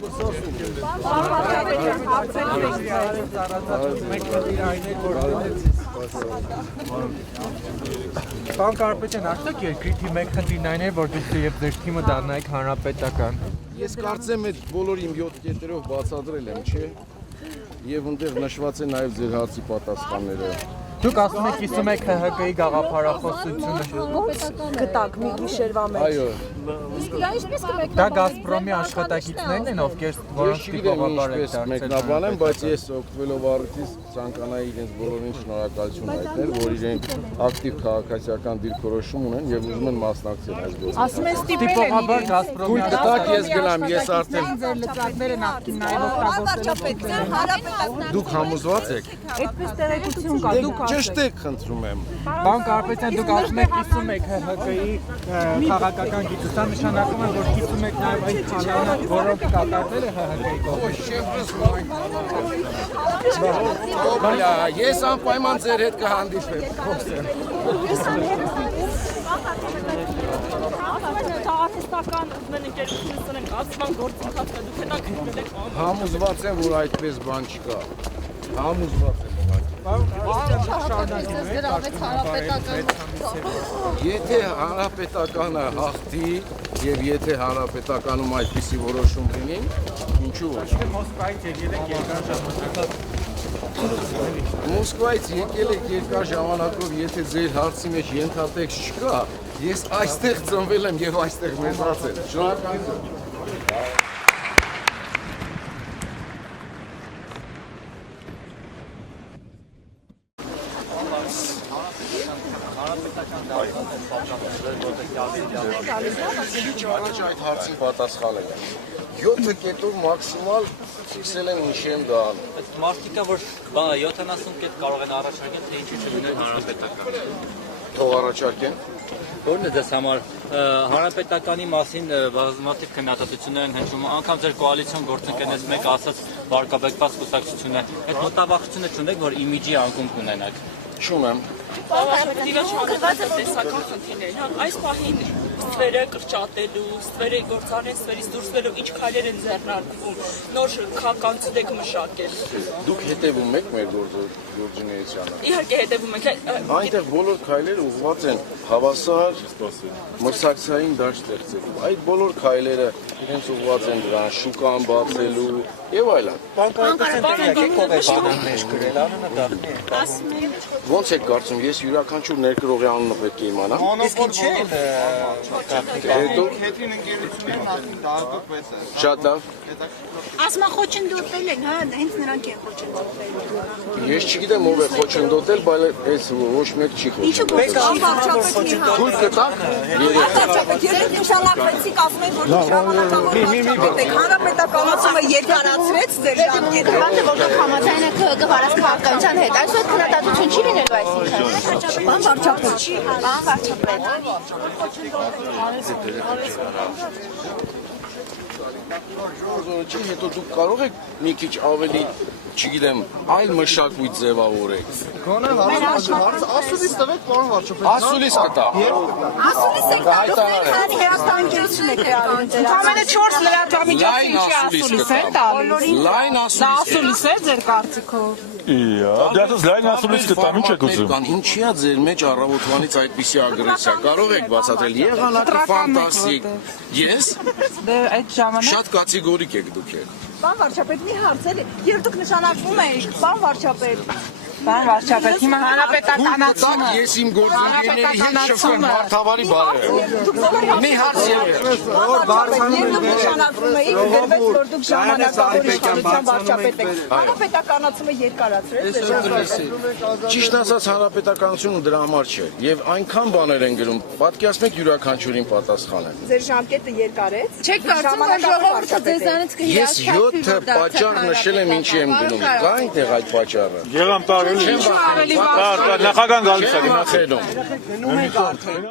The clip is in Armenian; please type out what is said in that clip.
Պարոն Կարապետյան, արդյոք երկրի թիմի մեկ խնդիրն այն է, որ դուք եւ ձեր թիմը դառնայիք հանրապետական։ Ես կարծեմ այդ բոլոր իմ 7 կետերով բացատրել եմ, չէ՞։ Եվ այնտեղ նշված է նաև ձեր հարցի պատասխանները։ Դուք ասում եք 51 ՀՀԿ-ի գաղափարախոսությունը։ Ո՞նց գտաք մի գիշերվա մեջ։ Այո։ Իսկ դա ինչպես կմեկնաբանեք։ Դա Գազպրոմի աշխատակիցներն են, ովքեր որոնց տիպովաբար են մեկնաբանեմ, բայց ես օգտվելով առիթից ցանկանայի իրենց բոլորին շնորհակալություն հայտնել, որ իրենք ակտիվ քաղաքացիական դիրքորոշում ունեն եւ ուզում են մասնակցել այս գործին։ Ասում են տիպովաբար Գազպրոմի Թույլ տակ ես գնամ, ես արդեն ձեր լճակները նախկին նաև օգտագործել։ դուք համոզված եք։ Այդպես տեղեկություն կա, դուք Ճիշտ եք, խնդրում եմ։ Պարոն Կարապետյան, դուք ասում եք 51 ՀՀԿ-ի քաղաքական գիտության նշանակում է, որ 51 նաև այն քանանը, որոնք կատարվել է ՀՀԿ-ի կողմից։ Ես անպայման ձեր հետ կհանդիպեմ։ Արհեստական ընկերությունից ունենք ասման գործընթացը դուք հետաքրքրել եք։ Համոզված եմ, որ այդպես բան չկա։ Համոզված եմ։ Եթե հանրապետականը հաղթի եւ եթե հանրապետականում այդպիսի որոշում լինի, ինչու՞ ոչ։ Մոսկվայից եկել եք երկար ժամանակով։ Մոսկվայից եկել եք երկար ժամանակով, եթե ձեր հարցի մեջ ենթատեքստ չկա, ես այստեղ ծնվել եմ եւ այստեղ մեծացել։ Շնորհակալություն։ Այդ հարցին պատասխանել եմ։ 7 կետով մաքսիմալ ֆիքսել եմ ինչ եմ դա անում։ Այդ մարդիկա, որ 70 կետ կարող են առաջարկել, թե ինչու չլիներ հանրապետական։ Թող առաջարկեն։ Որն է դες համար հանրապետականի մասին բազմաթիվ քննադատություններ են հնչում, անգամ ձեր կոալիցիոն գործընկերներից մեկը ասաց վարկաբեկված կուսակցությունը, այդ մտավախությունը չունեք, որ իմիջի անկում կունենաք։ Չունեմ։ Իրաչափագրված է տեսական խնդիրներ, այս պահին ստվերը կրճատելու, ստվերը գործարեն ստվերից դուրս գալու ինչ քայլեր են ձեռնարկվում, նոր քաղաքացիեք մշակել։ Դուք հետևում եք մեր գործունեությանը։ Իհարկե հետևում ենք։ Այնտեղ բոլոր քայլերը ուղղված են հավասար մրցակցային դաշտ ստեղծելու։ Այդ բոլոր քայլերը իրենց ուղղված են դրան, շուկան բացելու եւ այլն։ Ոնց եք կարծում, ես յուրաքանչյուր ներկրողի անունը պետք է իմանամ։ Իսկ ինչ է Հետո քեթին ընկերություններն ասին դահակոկվեց է։ շատ լավ։ Ասմա խոչընդոտել են, հա, հենց նրանք են խոչընդոտել։ Ես չգիտեմ ով է խոչընդոտել, բայց այս ոչ մեկ չի խոչընդոտել։ Թույլ կտակ։ Երբ նշանակվեցիք, ասում եք, որ ժամանակավոր հանրապետականությունը երկարացրեց ձեր ժամկետը։ Բանը որ դուք համաձայն եք գվարած քաղաքականության հետ, այսօր քննադատություն չի լինելու այսինքն։ Բան վարչապետ։ Բան վարչապետ։ Չի, հետո դուք կարող եք մի քիչ ավելի, չգիտեմ, այլ մշակույթ ձևավորեք։ Գոնե ասուլիս տվեք, պարոն վարչապետ։ Ասուլիս կտա։ Ասուլիս եք տալու, հերաստանջություն եք արարում ձեր։ Ամենը 4 լրատվամիջոցի ասուլիս են տալիս։ Լայն ասուլիս Ասուլիս է ձեր կարծիքով։ Դա լայն ասուլիս կտամ, ինչ եք ուզում։ Ինչիա ձեր մեջ առավոտվանից այդպիսի ագրեսիա, կարող եք բացատրել, եղանակը ֆանտաստիկ։ Ես Այդ ժամանակ շատ կատեգորիկ եք դուք եք։ Բան վարչապետ մի հարց էլի, երբ դուք նշանակվում եք, բան վարչապետ։ բան վարչապետ հիմա հանրապետականացումը Ես իմ գործընկերների հետ շփվում մարդավարի բարերը։ Մի հարց Երբ դուք նշանակվում եք, դերվեց, որ դուք ժամանակավոր իշխանության վարչապետ եք, հանրապետականացումը երկարացրեց ձեր ժամանակը։ Ճիշտ ասած հանրապետականությունը դրա համար չէ եւ այնքան բաներ են գրում, պատկերացնեք յուրաքանչյուրին պատասխանը։ Ձեր ժամկետը երկարեց։ Չեք կարծում, որ ժողովուրդը ձեզանից Ես 7 պատճառ նշել եմ ինչի եմ գնում։ Կա այնտեղ այդ պատճառը։ Եղամ տարել։ Չեմ Նախագահան գալիս է գնացել։ Գնում եք արդեն։